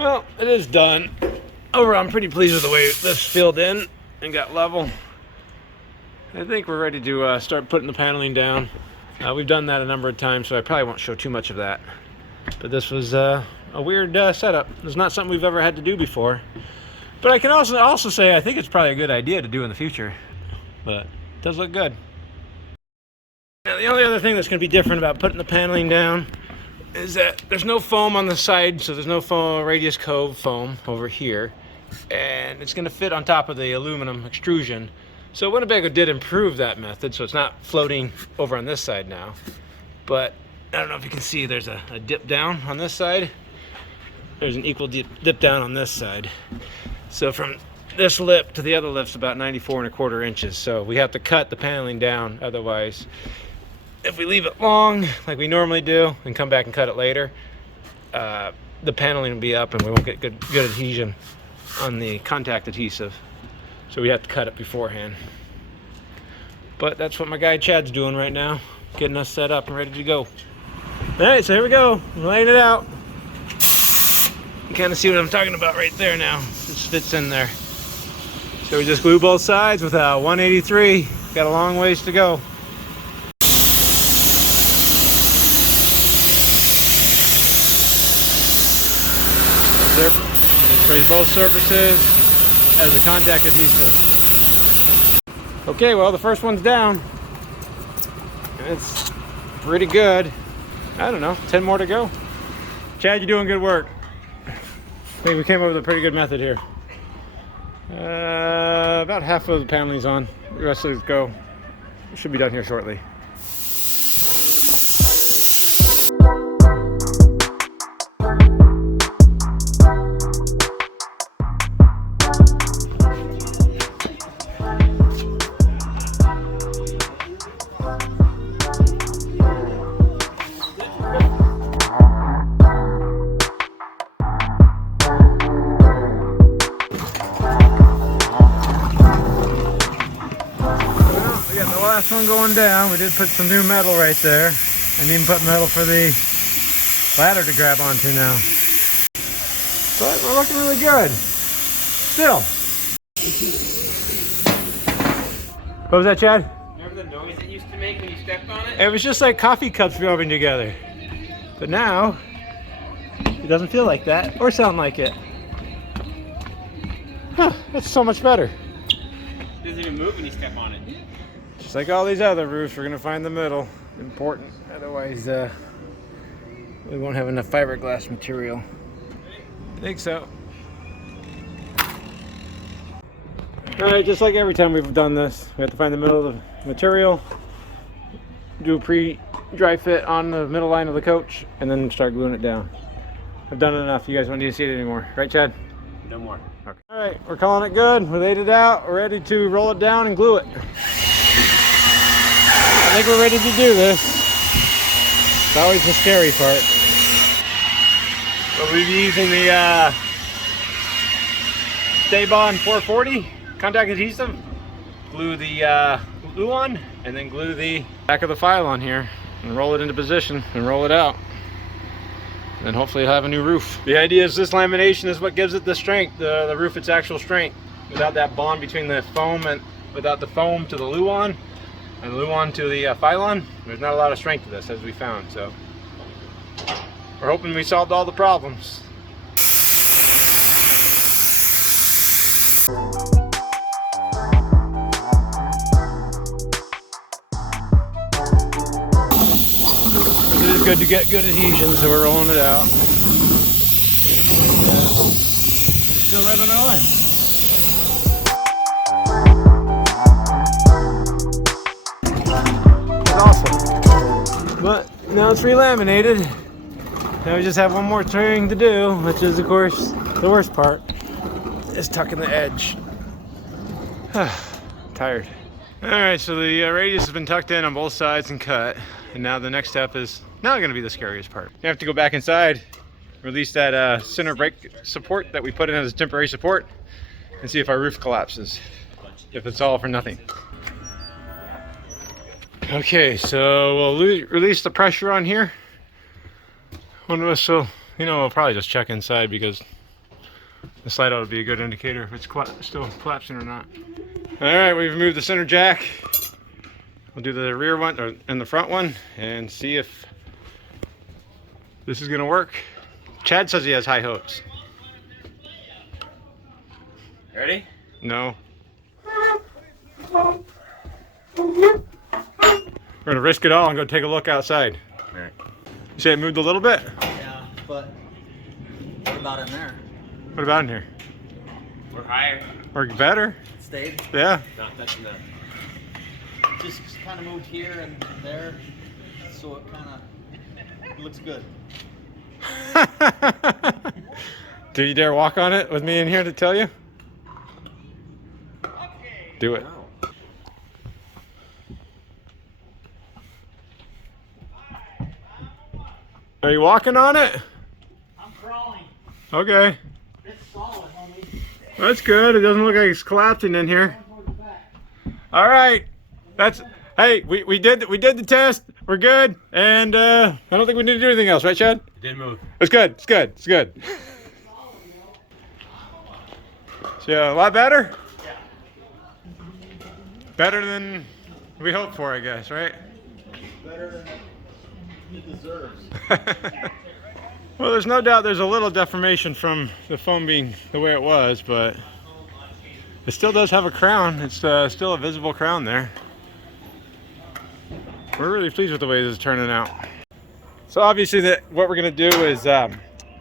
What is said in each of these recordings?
Well, it is done. Overall, I'm pretty pleased with the way this filled in and got level. I think we're ready to start putting the paneling down. We've done that a number of times, so I probably won't show too much of that. But this was a weird setup. It's not something we've ever had to do before. But I can also say I think it's probably a good idea to do in the future. But it does look good. Now, the only other thing that's going to be different about putting the paneling down is that there's no foam on the side, so there's no foam, radius cove foam over here. And it's going to fit on top of the aluminum extrusion. So Winnebago did improve that method, so it's not floating over on this side now. But I don't know if you can see, there's a dip down on this side. There's an equal dip down on this side. So from this lip to the other lip's about 94¼ inches. So we have to cut the paneling down, otherwise, if we leave it long, like we normally do, and come back and cut it later, the paneling will be up and we won't get good adhesion on the contact adhesive. So we have to cut it beforehand. But that's what my guy Chad's doing right now, getting us set up and ready to go. All right, so here we go. We're laying it out. You kind of see what I'm talking about right there now. It just fits in there. So we just glue both sides with a 183. Got a long ways to go. Sprays both surfaces as a contact adhesive. Okay, well, the first one's down. It's pretty good. I don't know, 10 more to go. Chad, you're doing good work. I think we came up with a pretty good method here. About half of the paneling's on. The rest of it go. It should be done here shortly. Last one going down. We did put some new metal right there, and even put metal for the ladder to grab onto now. But we're looking really good. Still. What was that, Chad? Remember the noise it used to make when you stepped on it? It was just like coffee cups rubbing together. But now, it doesn't feel like that or sound like it. Huh, that's so much better. It doesn't even move when you step on it. Just like all these other roofs, we're going to find the middle. Important. Otherwise, we won't have enough fiberglass material. I think so. Alright, just like every time we've done this, we have to find the middle of the material, do a pre-dry fit on the middle line of the coach, and then start gluing it down. I've done it enough. You guys don't need to see it anymore. Right, Chad? No more. Okay. Alright, we're calling it good. We laid it out. We're ready to roll it down and glue it. I think we're ready to do this. It's always the scary part. But we'll be using the Stay Bond 440 contact adhesive. Glue the glue on, and then glue the back of the file on here, and roll it into position and roll it out. And then hopefully it'll have a new roof. The idea is this lamination is what gives it the strength, the roof its actual strength. Without that bond between the foam and without the foam to the Luan and Luan to the Phylon, there's not a lot of strength to this, as we found. So we're hoping we solved all the problems. It is good to get good adhesion, so we're rolling it out. Still right on our line. Awesome. But now it's re-laminated. Now we just have one more thing to do, which is, of course, the worst part, is tucking the edge. Tired. Alright, so the radius has been tucked in on both sides and cut. And now the next step is not going to be the scariest part. You have to go back inside, release that center brake support that we put in as a temporary support, and see if our roof collapses. If it's all for nothing. Okay, so we'll release the pressure on here. One of us will, we'll probably just check inside because The slide ought to be a good indicator if it's still collapsing or not. All right, we've removed the center jack. We'll do the rear one and the front one and see if this is gonna work. Chad says he has high hopes. Ready? No. We're gonna risk it all and go take a look outside. All right. You say it moved a little bit? Yeah, but what about in there? What about in here? Or higher. Or better? It stayed. Yeah. Not touching that. Just kind of moved here and there, so it kind of looks good. Do you dare walk on it with me in here to tell you? Do it. No. Are you walking on it? I'm crawling. Okay. It's solid, homie. That's good. It doesn't look like it's collapsing in here. All right. That's hey, we did the test. We're good. And I don't think we need to do anything else, right, Chad? It didn't move. It's good. It's good. It's good. So a lot better? Yeah. Better than we hoped for, I guess, right? Better than he deserves. Well, there's no doubt there's a little deformation from the foam being the way it was, but it still does have a crown. It's still a visible crown there. We're really pleased with the way this is turning out. So obviously what we're gonna do is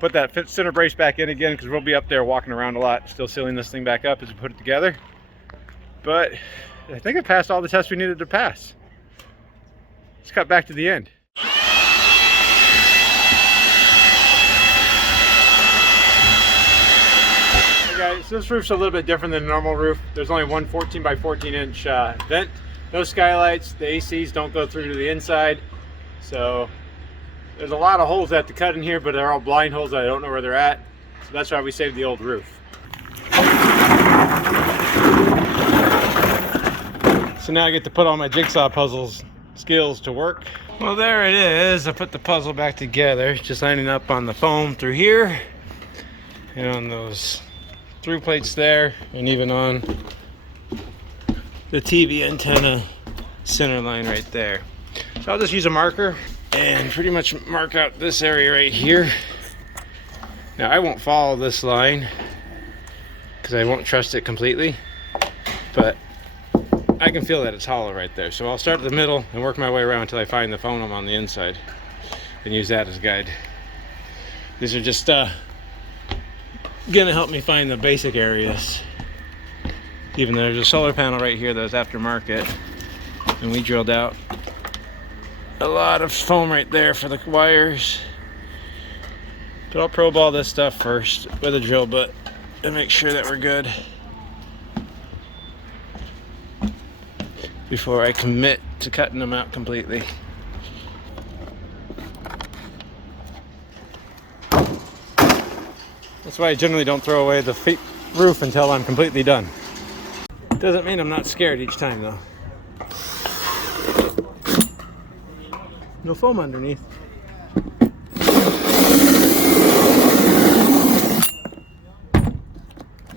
put that center brace back in again, because we'll be up there walking around a lot, still sealing this thing back up as we put it together. But I think it passed all the tests we needed to pass. Let's cut back to the end. Guys, this roof's a little bit different than a normal roof. There's only one 14 by 14 inch vent. No skylights. The ACs don't go through to the inside. So there's a lot of holes that have to cut in here, but they're all blind holes that I don't know where they're at. So that's why we saved the old roof. So now I get to put all my jigsaw puzzles skills to work. Well, there it is. I put the puzzle back together, just lining up on the foam through here and on those through plates there, and even on the TV antenna center line right there. So I'll just use a marker and pretty much mark out this area right here. Now I won't follow this line because I won't trust it completely, but I can feel that it's hollow right there. So I'll start at the middle and work my way around until I find the foam on the inside and use that as a guide. These are just gonna help me find the basic areas. Even though there's a solar panel right here that was aftermarket, and we drilled out a lot of foam right there for the wires. But I'll probe all this stuff first with a drill bit and make sure that we're good before I commit to cutting them out completely. That's why I generally don't throw away the roof until I'm completely done. Doesn't mean I'm not scared each time though. No foam underneath.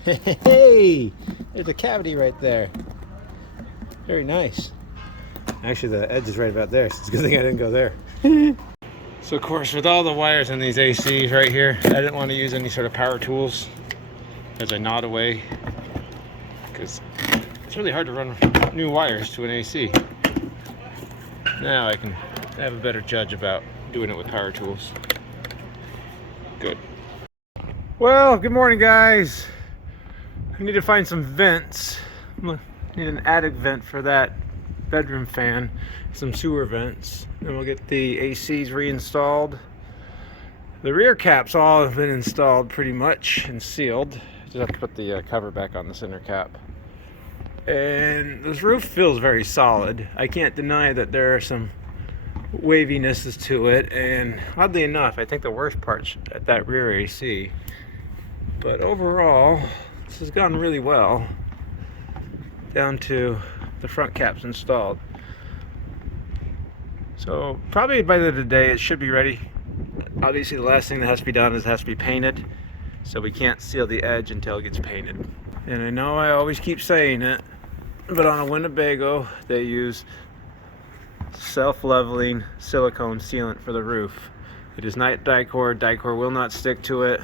Hey, there's a cavity right there. Very nice. Actually, the edge is right about there, so it's a good thing I didn't go there. So of course, with all the wires in these ACs right here, I didn't want to use any sort of power tools as I gnawed away, because it's really hard to run new wires to an AC. Now I can have a better judge about doing it with power tools. Good. Well, good morning, guys. I need to find some vents. I need an attic vent for that bedroom fan, some sewer vents, and we'll get the ACs reinstalled. The rear caps all have been installed pretty much and sealed. Just have to put the cover back on the center cap. And this roof feels very solid. I can't deny that there are some wavinesses to it, and oddly enough, I think the worst part's at that rear AC. But overall, this has gone really well, down to the front caps installed. So probably by the end of the day it should be ready. Obviously the last thing that has to be done is it has to be painted. so we can't seal the edge until it gets painted. And I know I always keep saying it, but on a Winnebago they use self-leveling silicone sealant for the roof. It is not Dicor. Dicor will not stick to it.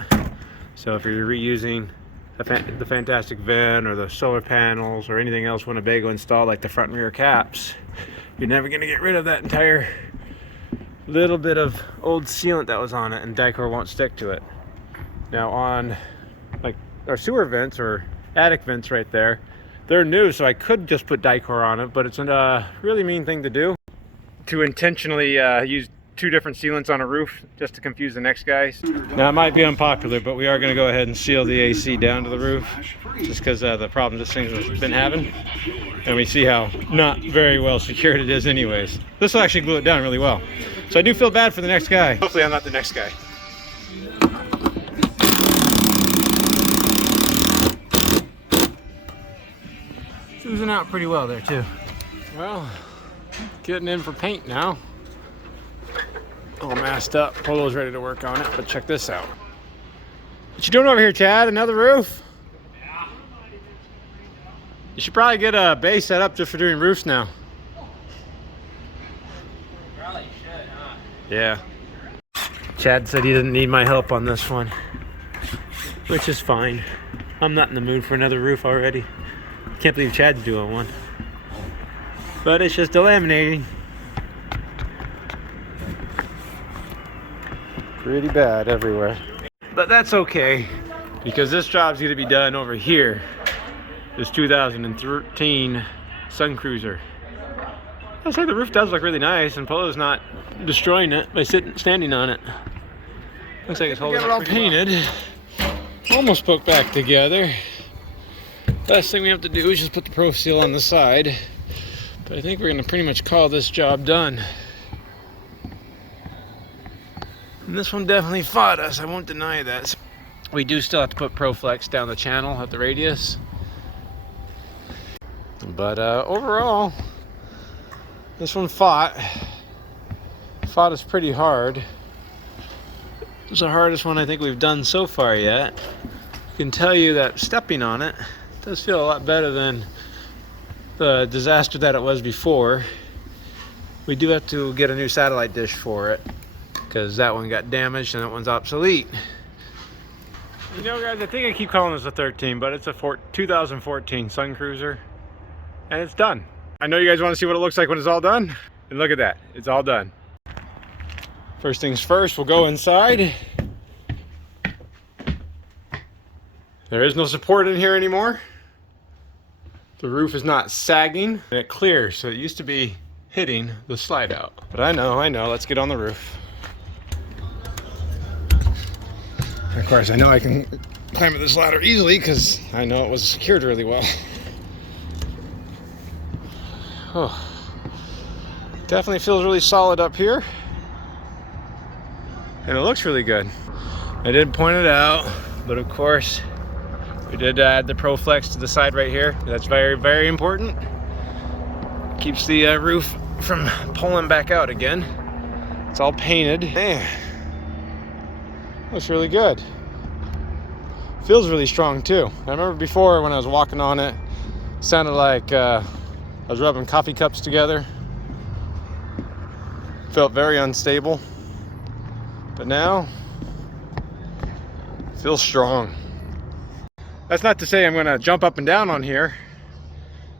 So if you're reusing the Fantastic Vent or the solar panels or anything else Winnebago installed, like the front and rear caps, you're never going to get rid of that entire little bit of old sealant that was on it, and Dicor won't stick to it. Now on like our sewer vents or attic vents right there, they're new, so I could just put Dicor on it, but it's a really mean thing to do, to intentionally use two different sealants on a roof just to confuse the next guys. Now it might be unpopular, but we are going to go ahead and seal the AC down to the roof, just because the problem this thing's been having, and we see how not very well secured it is anyways. This will actually glue it down really well, so I do feel bad for the next guy. Hopefully I'm not the next guy. It's oozing out pretty well there too. Well, getting in for paint now. All masked up. Polo's ready to work on it, but check this out. What you doing over here, Chad? Another roof? Yeah. You should probably get a base set up just for doing roofs now. Probably should, huh? Yeah. Chad said he didn't need my help on this one, which is fine. I'm not in the mood for another roof already. Can't believe Chad's doing one. But it's just delaminating. Pretty bad everywhere. But that's okay, because this job's going to be done over here. This 2013 Suncruiser. I'll say the roof does look really nice, and Polo's not destroying it by standing on it. Looks like it's holding it all painted. Almost put back together. Last thing we have to do is just put the Pro Seal on the side. But I think we're going to pretty much call this job done. And this one definitely fought us, I won't deny that. We do still have to put ProFlex down the channel at the radius. But overall, this one fought us pretty hard. It's the hardest one I think we've done so far yet. I can tell you that stepping on it does feel a lot better than the disaster that it was before. We do have to get a new satellite dish for it, because that one got damaged and that one's obsolete. You know, guys, I think I keep calling this a 13, but it's a 2014 Suncruiser, and it's done. I know you guys want to see what it looks like when it's all done, and look at that, it's all done. First things first, we'll go inside. There is no support in here anymore. The roof is not sagging, and it clears, so it used to be hitting the slide out. But I know, let's get on the roof. Of course, I know I can climb up this ladder easily because I know it was secured really well. Oh, definitely feels really solid up here. And it looks really good. I did point it out, but of course, we did add the ProFlex to the side right here. That's very, very important. Keeps the roof from pulling back out again. It's all painted. Man. Looks really good. Feels really strong too. I remember before when I was walking on it, it sounded like I was rubbing coffee cups together. Felt very unstable. But now, it feels strong. That's not to say I'm gonna jump up and down on here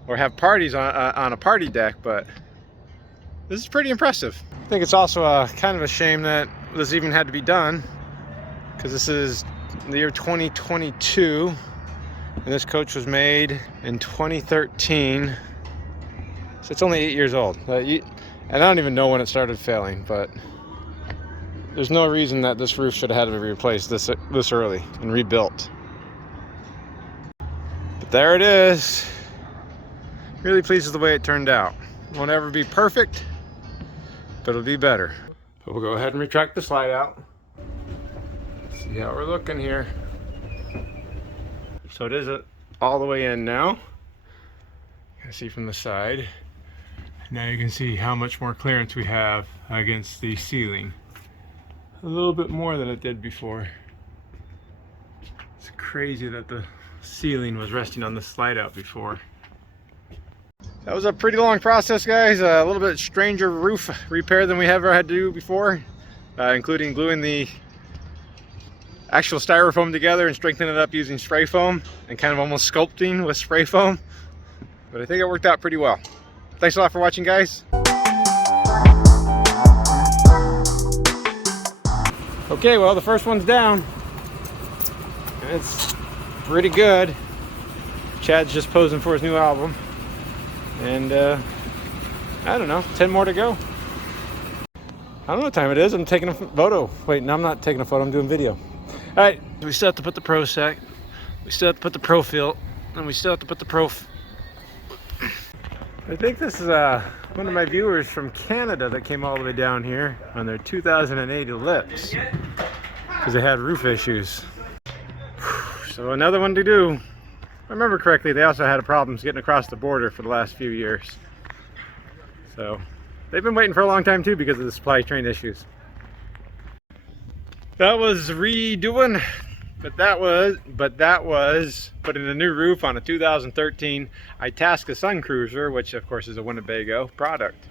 or have parties on a party deck, but this is pretty impressive. I think it's also kind of a shame that this even had to be done, because this is the year 2022 and this coach was made in 2013, so it's only 8 years old. And I don't even know when it started failing, but there's no reason that this roof should have had to be replaced this early and rebuilt. But there it is. Really pleased with the way it turned out. Won't ever be perfect, but it'll be better. But we'll go ahead and retract the slide out. See how we're looking here. So it is all the way in now. You can see from the side. Now you can see how much more clearance we have against the ceiling. A little bit more than it did before. crazy that the ceiling was resting on the slide out before. That was a pretty long process, guys. A little bit stranger roof repair than we ever had to do before, including gluing the actual styrofoam together and strengthening it up using spray foam and kind of almost sculpting with spray foam. But I think it worked out pretty well. Thanks a lot for watching, guys. Okay, well, the first one's down. And it's pretty good. Chad's just posing for his new album. And I don't know, 10 more to go. I don't know what time it is. I'm taking a photo. Wait, no, I'm not taking a photo. I'm doing video. All right, we still have to put the Pro Sec. We still have to put the Pro Fill. And we still have to put the Pro... I think this is one of my viewers from Canada that came all the way down here on their 2008 Ellipse because they had roof issues. So another one to do. If I remember correctly, they also had problems getting across the border for the last few years. So they've been waiting for a long time too because of the supply chain issues. That was redoing, but that was putting a new roof on a 2013 Itasca Suncruiser, which of course is a Winnebago product.